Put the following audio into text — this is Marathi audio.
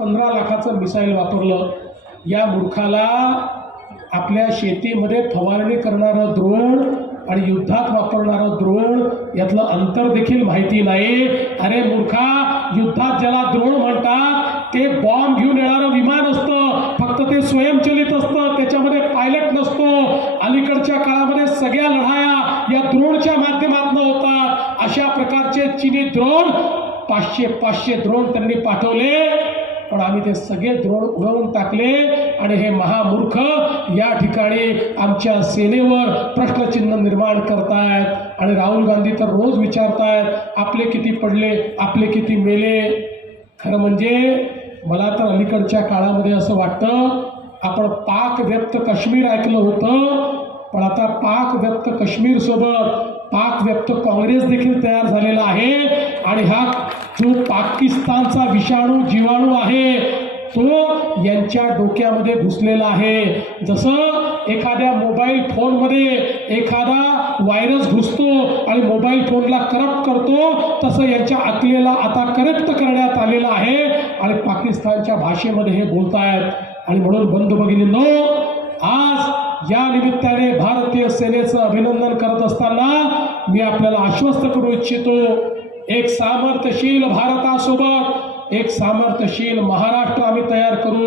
पंधरा लाखाचं मिसाईल वापरलं. या मूर्खाला आपल्या शेतीमध्ये फवारणी करणारं द्रोण आणि युद्धात वापरणारं द्रोण यातलं अंतर देखील माहिती नाही. अरे मूर्खा युद्धात ज्याला द्रोण म्हणतात ते बॉम्ब घेऊन येणारं विमान असतं. फक्त ते स्वयंचलित असतं. त्याच्यामध्ये पायलट नसतो. अलीकडच्या काळामध्ये सगळ्या लढाया या द्रोणच्या माध्यमातून होतात. अशा प्रकारचे चिनी द्रोण पाचशे पाचशे द्रोण त्यांनी पाठवले. पण आम्ही ते सगळे द्रोण उडवून टाकले आणि हे महामूर्ख या ठिकाणी आमच्या सेनेवर प्रश्नचिन्ह निर्माण करतायत. आणि राहुल गांधी तर रोज विचारतायत आपले किती पडले आपले किती मेले? खरं म्हणजे मला तर अलीकडच्या काळामध्ये असं वाटतं आपण पाक व्यक्त काश्मीर ऐकलं होतं पण आता पाक व्यक्त काश्मीर सोबत पाक व्यक्त काँग्रेस देखील तयार झालेला आहे. आणि हा जो पाकिस्तानचा विषाणू जीवाणू आहे तो यांच्या डोक्यामध्ये घुसलेला आहे. जसं एखाद्या मोबाईल फोनमध्ये एखादा व्हायरस घुसतो आणि मोबाईल फोनला करप्ट करतो तसं यांच्या आकलेला आता करप्ट करण्यात आलेलं आहे आणि पाकिस्तानच्या भाषेमध्ये हे बोलतायत. आणि म्हणून बंधू भगिनींनो आज या निमित्ताने भारतीय सेनेचं अभिनंदन करत असताना मी आपल्याला आश्वस्त करू इच्छितो. एक सामर्थ्यशील भारतासोबत एक सामर्थ्यशील महाराष्ट्र आम्ही तयार करू